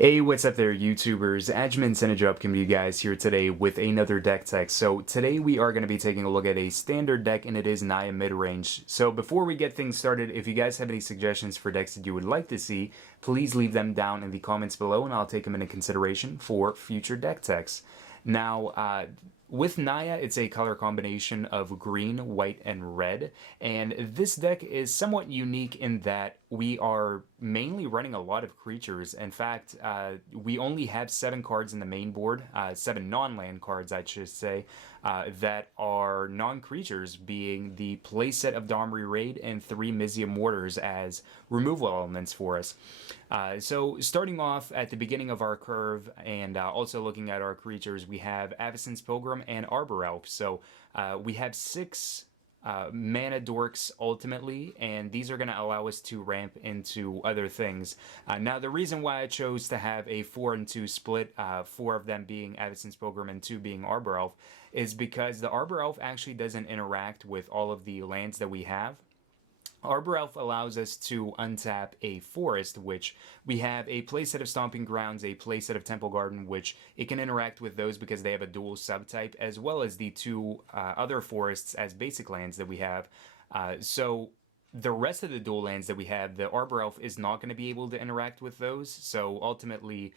Hey, what's up there, YouTubers? Admin Synergy coming to you guys here today with another deck tech. So today we are going to be taking a look at a standard deck, and it is Naya Midrange. So before we get things started, if you guys have any suggestions for decks that you would like to see, please leave them down in the comments below, and I'll take them into consideration for future deck techs. Now, with Naya, it's a color combination of green, white, and red, and this deck is somewhat unique in that we are mainly running a lot of creatures. In fact, we only have 7 cards in the main board, 7 non-land cards, I should say, that are non-creatures, being the playset of Domri Rade and 3 Mizzium Mortars as removal elements for us. So starting off at the beginning of our curve and also looking at our creatures, we have Avacyn's Pilgrim and Arbor Elf. So we have 6 mana dorks ultimately, and these are going to allow us to ramp into other things. Now, the reason why I chose to have a 4 and 2 split, 4 of them being Avacyn's Pilgrim and 2 being Arbor Elf, is because the Arbor Elf actually doesn't interact with all of the lands that we have. Arbor Elf allows us to untap a forest, which we have a playset of Stomping Grounds, a playset of Temple Garden, which it can interact with those because they have a dual subtype, as well as the 2 other forests as basic lands that we have. So the rest of the dual lands that we have, the Arbor Elf is not going to be able to interact with those. So ultimately,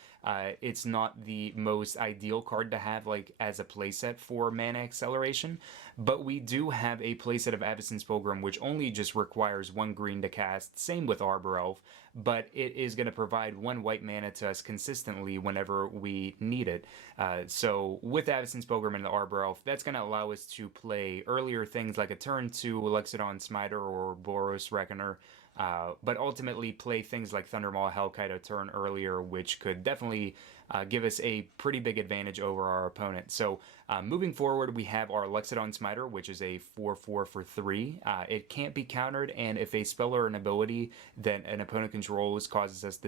it's not the most ideal card to have like as a playset for mana acceleration. But we do have a playset of Avacyn's Pilgrim, which only just requires 1 green to cast. Same with Arbor Elf, but it is going to provide 1 white mana to us consistently whenever we need it. So with Avacyn's Pilgrim and the Arbor Elf, that's going to allow us to play earlier things like a turn 2 Loxodon Smiter or Boros Reckoner, but ultimately play things like Thundermaw Hellkite a turn earlier, which could definitely give us a pretty big advantage over our opponent. So moving forward, we have our Loxodon Smiter, which is a 4/4 for 3. It can't be countered, and if a spell or an ability that an opponent controls causes us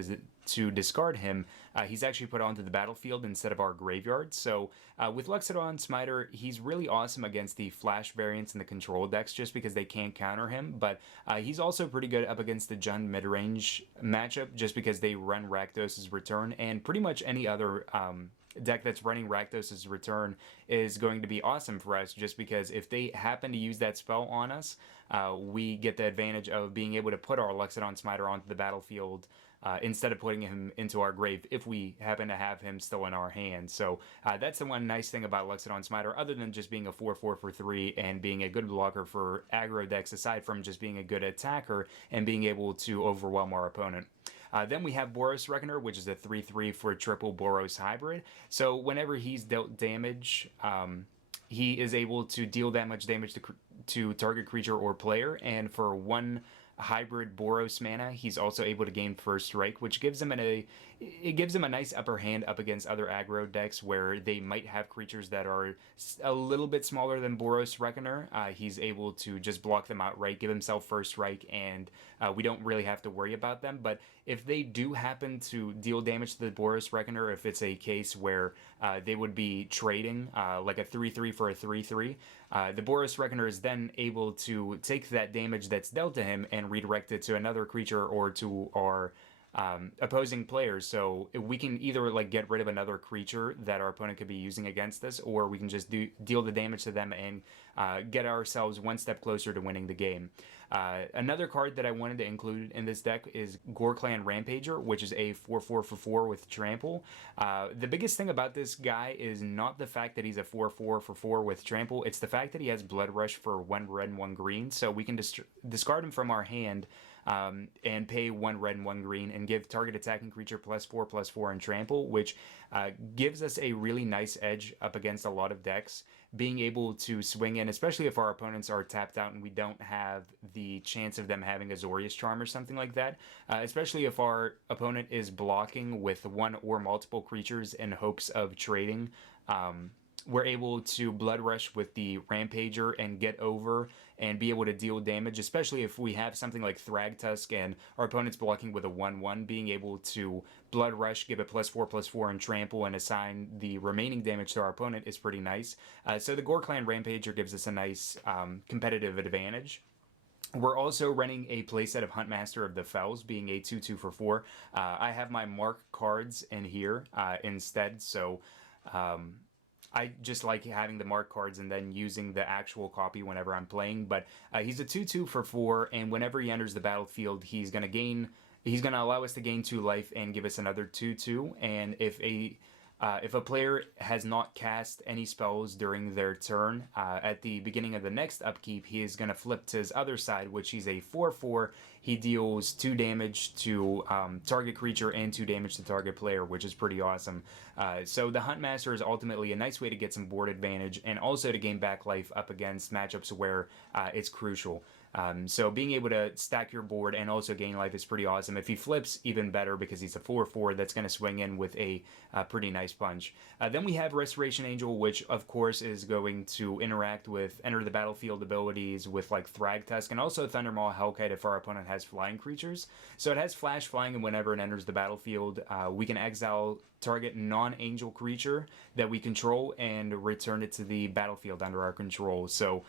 to discard him, he's actually put onto the battlefield instead of our graveyard. So with Loxodon Smiter, he's really awesome against the flash variants and the control decks just because they can't counter him, but he's also pretty good up against the Jund midrange matchup just because they run Rakdos' Return, and pretty much any other deck that's running Rakdos' Return is going to be awesome for us just because if they happen to use that spell on us, we get the advantage of being able to put our Loxodon Smiter onto the battlefield instead of putting him into our grave if we happen to have him still in our hand. So that's the one nice thing about Loxodon Smiter, other than just being a 4/4 for 3 and being a good blocker for aggro decks, aside from just being a good attacker and being able to overwhelm our opponent. Then we have Boros Reckoner, which is a 3/3 for a triple Boros hybrid. So whenever he's dealt damage, he is able to deal that much damage to target creature or player, and for 1 hybrid Boros mana, he's also able to gain First Strike, which gives him a nice upper hand up against other aggro decks where they might have creatures that are a little bit smaller than Boros Reckoner. He's able to just block them outright, give himself First Strike, and we don't really have to worry about them. But if they do happen to deal damage to the Boros Reckoner, if it's a case where they would be trading like a 3/3 for a 3/3, the Boros Reckoner is then able to take that damage that's dealt to him and redirect it to another creature or to our opposing players. So we can either like get rid of another creature that our opponent could be using against us, or we can just deal the damage to them and get ourselves 1 step closer to winning the game. Another card that I wanted to include in this deck is Ghor-Clan Rampager, which is a 4/4 for 4 with Trample. The biggest thing about this guy is not the fact that he's a 4/4 for 4 with Trample, it's the fact that he has Blood Rush for 1 red and 1 green, so we can discard him from our hand and pay 1 red and 1 green and give target attacking creature +4/+4 and Trample, which gives us a really nice edge up against a lot of decks, being able to swing in, especially if our opponents are tapped out and we don't have the chance of them having Azorius Charm or something like that, especially if our opponent is blocking with 1 or multiple creatures in hopes of trading. We're able to Blood Rush with the Rampager and get over and be able to deal damage, especially if we have something like Thragtusk and our opponent's blocking with a 1/1, being able to Blood Rush, give it +4/+4 and Trample, and assign the remaining damage to our opponent is pretty nice. So the Ghor-Clan Rampager gives us a nice competitive advantage. We're also running a playset of Huntmaster of the Fells, being a 2/2 for 4. I have my mark cards in here instead, so I just like having the mark cards and then using the actual copy whenever I'm playing. But he's a 2/2 for 4, and whenever he enters the battlefield, he's going to allow us to gain 2 life and give us another 2/2. And if a player has not cast any spells during their turn, at the beginning of the next upkeep, he is going to flip to his other side, which he's a 4/4. He deals 2 damage to target creature and 2 damage to target player, which is pretty awesome. So the Huntmaster is ultimately a nice way to get some board advantage and also to gain back life up against matchups where it's crucial. So being able to stack your board and also gain life is pretty awesome. If he flips, even better, because he's a 4/4 that's going to swing in with a pretty nice punch. Then we have Restoration Angel, which of course is going to interact with enter the battlefield abilities with like Thragtusk and also Thundermaw Hellkite if our opponent has flying creatures. So it has flash flying, and whenever it enters the battlefield, we can exile target non-angel creature that we control and return it to the battlefield under our control. So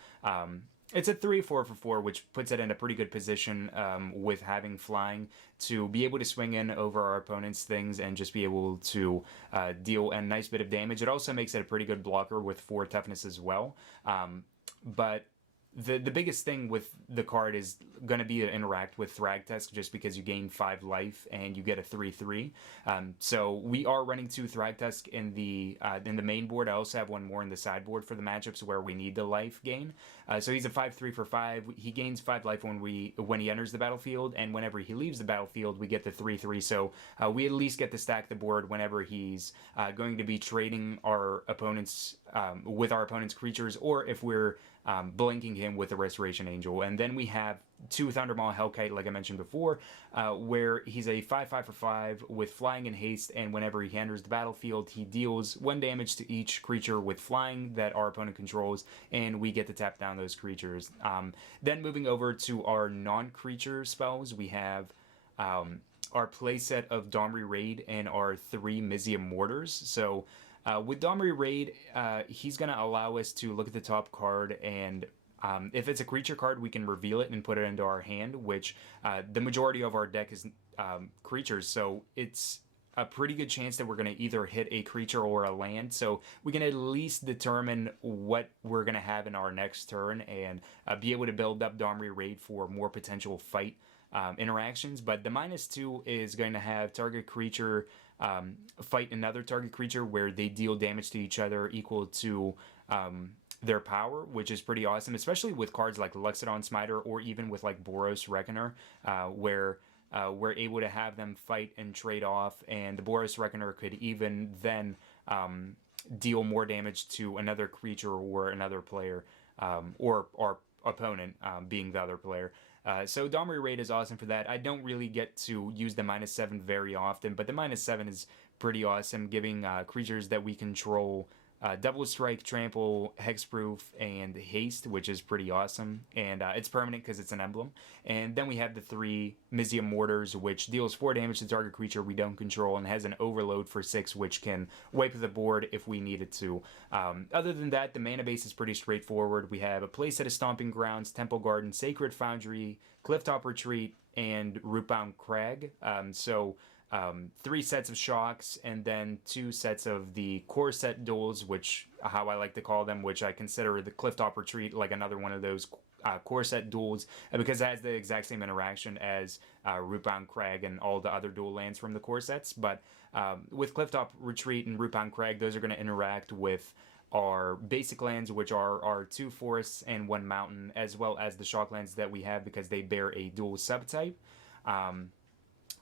it's a 3/4 for 4, which puts it in a pretty good position with having flying to be able to swing in over our opponent's things and just be able to deal a nice bit of damage. It also makes it a pretty good blocker with 4 toughness as well. But the biggest thing with the card is going to be to interact with Thragtusk, just because you gain 5 life and you get a 3/3. So we are running 2 Thragtusk in the main board. I also have one more in the sideboard for the matchups where we need the life gain. So he's a 5/3 for 5. He gains 5 life when he enters the battlefield, and whenever he leaves the battlefield, we get the 3/3. So we at least get to stack the board whenever he's going to be trading our opponents with our opponent's creatures, or if we're blinking him with the Restoration Angel. And then we have 2 Thundermaw Hellkite, like I mentioned before, where he's a 5/5 for 5 with flying and haste, and whenever he enters the battlefield, he deals 1 damage to each creature with flying that our opponent controls, and we get to tap down those creatures. Then moving over to our non-creature spells, we have our playset of Domri Rade and our 3 Mizzium Mortars. So with Domri Rade, he's going to allow us to look at the top card, and if it's a creature card, we can reveal it and put it into our hand, which the majority of our deck is creatures, so it's a pretty good chance that we're going to either hit a creature or a land, so we can at least determine what we're going to have in our next turn and be able to build up Domri Rade for more potential fight interactions. But the -2 is going to have target creature fight another target creature where they deal damage to each other equal to their power, which is pretty awesome, especially with cards like Loxodon Smiter or even with like Boros Reckoner, where we're able to have them fight and trade off, and the Boros Reckoner could even then deal more damage to another creature or another player, or our opponent being the other player. So Domri Rade is awesome for that. I don't really get to use the -7 very often, but the -7 is pretty awesome, giving creatures that we control double strike, trample, hexproof, and haste, which is pretty awesome. And it's permanent because it's an emblem. And then we have the 3 Mizzium Mortars, which deals 4 damage to target creature we don't control and has an overload for 6, which can wipe the board if we needed to. Other than that, the mana base is pretty straightforward. We have a playset of Stomping Grounds, Temple Garden, Sacred Foundry, Clifftop Retreat, and Rootbound Crag. 3 sets of shocks, and then 2 sets of the core set duels, which how I like to call them, which I consider the Clifftop Retreat like another one of those core set duels, because it has the exact same interaction as Rootbound Crag and all the other dual lands from the core sets. But with Clifftop Retreat and Rootbound Crag, those are going to interact with our basic lands, which are our 2 forests and 1 mountain, as well as the shock lands that we have because they bear a dual subtype.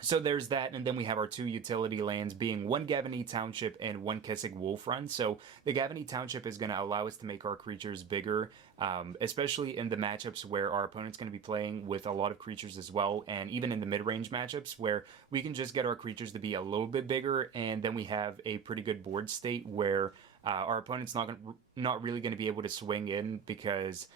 So there's that, and then we have our 2 utility lands, being 1 Gavony Township and 1 Kessig Wolf Run. So the Gavony Township is going to allow us to make our creatures bigger, especially in the matchups where our opponent's going to be playing with a lot of creatures as well, and even in the mid-range matchups where we can just get our creatures to be a little bit bigger, and then we have a pretty good board state where our opponent's not really going to be able to swing in because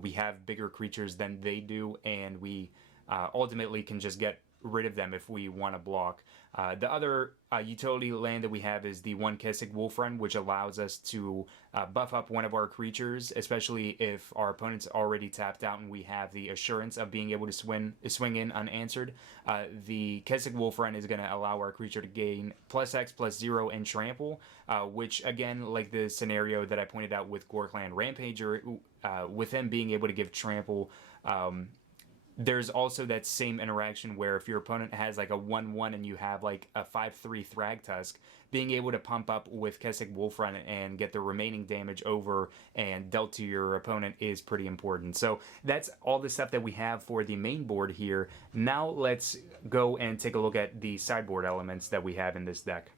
we have bigger creatures than they do, and we ultimately can just get rid of them if we want to block. The other utility land that we have is the one Kessig Wolf Run, which allows us to buff up one of our creatures, especially if our opponent's already tapped out and we have the assurance of being able to swing in unanswered. The Kessig Wolf Run is going to allow our creature to gain +X/+0 and trample, which again, like the scenario that I pointed out with Ghor-Clan Rampager, with them being able to give trample, there's also that same interaction where if your opponent has like a 1/1 and you have like a 5/3 Thragtusk, being able to pump up with Kessig Wolf Run and get the remaining damage over and dealt to your opponent is pretty important. So that's all the stuff that we have for the main board here. Now let's go and take a look at the sideboard elements that we have in this deck.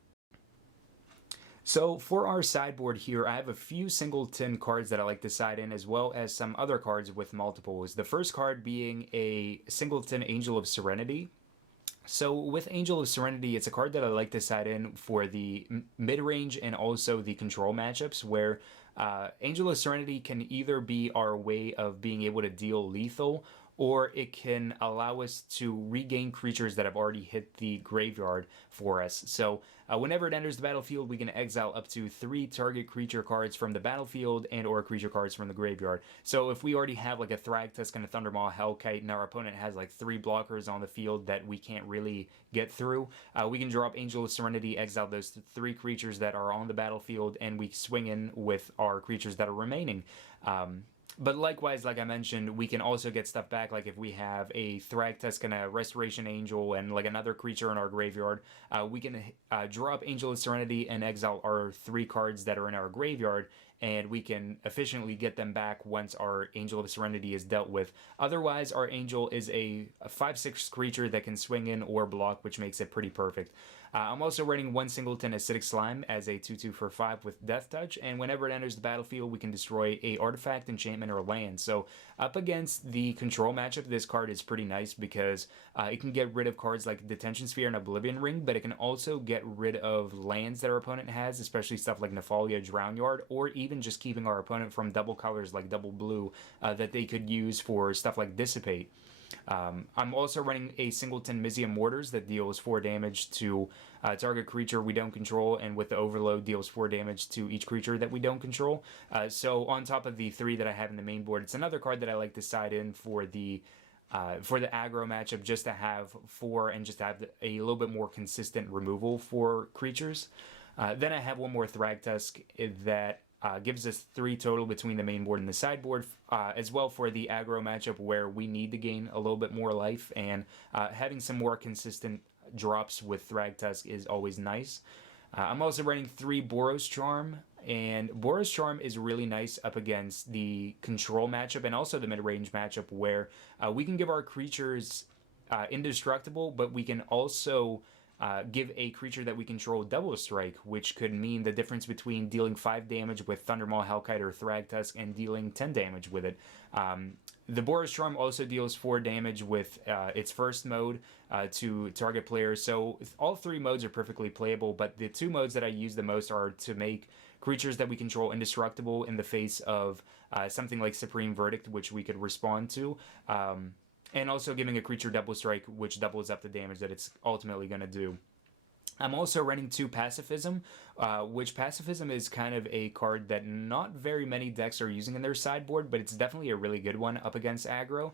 So for our sideboard here, I have a few singleton cards that I like to side in, as well as some other cards with multiples. The first card being a singleton Angel of Serenity. So with Angel of Serenity, it's a card that I like to side in for the mid-range and also the control matchups, where Angel of Serenity can either be our way of being able to deal lethal, or it can allow us to regain creatures that have already hit the graveyard for us. So whenever it enters the battlefield, we can exile up to 3 target creature cards from the battlefield and or creature cards from the graveyard. So if we already have like a Thragtusk and a Thundermaw Hellkite and our opponent has like 3 blockers on the field that we can't really get through, we can drop Angel of Serenity, exile those 3 creatures that are on the battlefield, and we swing in with our creatures that are remaining. But likewise, like I mentioned, we can also get stuff back, like if we have a Thragtusk and a Restoration Angel and like another creature in our graveyard, we can draw up Angel of Serenity and exile our 3 cards that are in our graveyard, and we can efficiently get them back once our Angel of Serenity is dealt with. Otherwise, our Angel is a 5/6 creature that can swing in or block, which makes it pretty perfect. I'm also running one singleton Acidic Slime as a 2/2 for 5 with Death Touch, and whenever it enters the battlefield, we can destroy a artifact, enchantment, or land. So up against the control matchup, this card is pretty nice because it can get rid of cards like Detention Sphere and Oblivion Ring, but it can also get rid of lands that our opponent has, especially stuff like Nephalia, Drownyard, or even just keeping our opponent from double colors like double blue that they could use for stuff like Dissipate. I'm also running a singleton Mizzium Mortars that deals 4 damage to target creature we don't control, and with the Overload deals 4 damage to each creature that we don't control. So on top of the 3 that I have in the main board, it's another card that I like to side in for the aggro matchup, just to have 4 and just have a little bit more consistent removal for creatures. Then I have one more Thragtusk that gives us 3 total between the main board and the sideboard, as well for the aggro matchup where we need to gain a little bit more life, and having some more consistent drops with Thragtusk is always nice. I'm also running 3 Boros Charm, and Boros Charm is really nice up against the control matchup and also the mid-range matchup, where we can give our creatures indestructible, but we can also give a creature that we control double strike, which could mean the difference between dealing 5 damage with Thundermaw Hellkite or Thragtusk and dealing 10 damage with it. The Boros Charm also deals 4 damage with its first mode to target players, so all 3 modes are perfectly playable, but the 2 modes that I use the most are to make creatures that we control indestructible in the face of something like Supreme Verdict, which we could respond to, and also giving a creature double strike, which doubles up the damage that it's ultimately going to do. I'm also running 2 Pacifism, which Pacifism is kind of a card that not very many decks are using in their sideboard, but it's definitely a really good one up against aggro.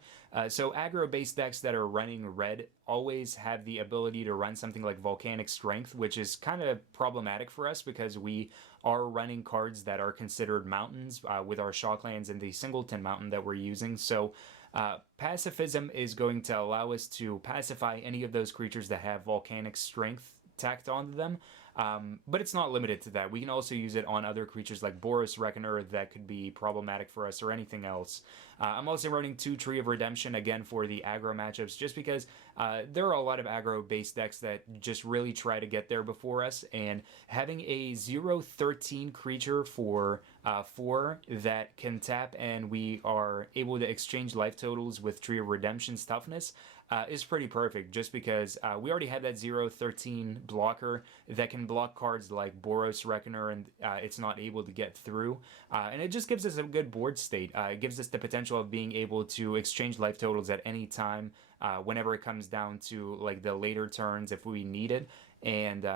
So aggro-based decks that are running red always have the ability to run something like Volcanic Strength, which is kind of problematic for us because we are running cards that are considered mountains with our Shocklands and the Singleton Mountain that we're using. So Pacifism is going to allow us to pacify any of those creatures that have Volcanic Strength tacked onto them, but it's not limited to that. We can also use it on other creatures like Boros Reckoner that could be problematic for us, or anything else. I'm also running 2 Tree of Redemption, again for the aggro matchups, just because there are a lot of aggro-based decks that just really try to get there before us, and having a 0/13 creature for 4 that can tap and we are able to exchange life totals with Tree of Redemption's toughness is pretty perfect, just because we already have that 0/13 blocker that can block cards like Boros Reckoner, and it's not able to get through. And it just gives us a good board state. It gives us the potential potential of being able to exchange life totals at any time whenever it comes down to like the later turns if we need it. And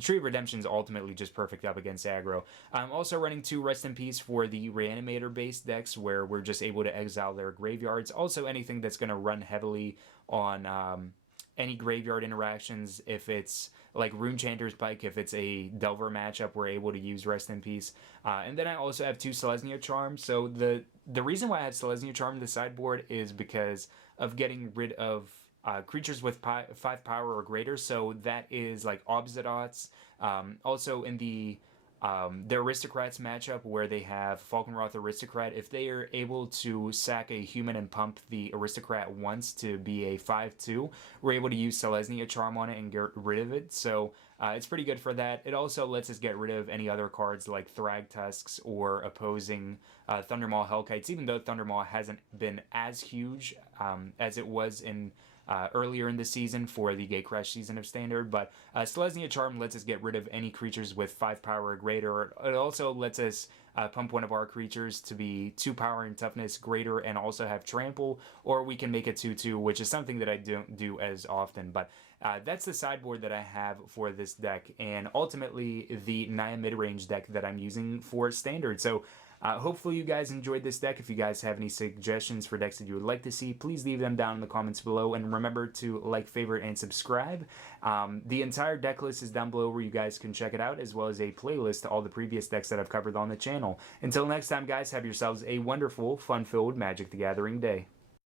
Tree of Redemption is ultimately just perfect up against aggro. I'm also running 2 Rest in Peace for the Reanimator-based decks where we're just able to exile their graveyards. Also anything that's going to run heavily on any graveyard interactions. If it's like Runechanter's Pike, if it's a Delver matchup, we're able to use Rest in Peace. And then I also have 2 Selesnya Charms. So the reason why I have Selesnya Charm in the sideboard is because of getting rid of creatures with 5 power or greater, so that is like Obsidots. Also in the Aristocrats matchup where they have Falkenroth Aristocrat, if they are able to sack a human and pump the Aristocrat once to be a 5/2, we're able to use Selesnya Charm on it and get rid of it. So it's pretty good for that. It also lets us get rid of any other cards like Thragtusks or opposing Thundermaw Hellkites, even though Thundermaw hasn't been as huge as it was in earlier in the season for the Gatecrash season of Standard, but Selesnya Charm lets us get rid of any creatures with 5 power or greater. It also lets us pump one of our creatures to be 2 power and toughness greater and also have trample, or we can make it 2/2, which is something that I don't do as often. But that's the sideboard that I have for this deck, and ultimately the Naya Midrange deck that I'm using for Standard. So hopefully you guys enjoyed this deck. If you guys have any suggestions for decks that you would like to see, please leave them down in the comments below. And remember to like, favorite, and subscribe. The entire deck list is down below where you guys can check it out, as well as a playlist to all the previous decks that I've covered on the channel. Until next time, guys, have yourselves a wonderful, fun-filled Magic the Gathering day.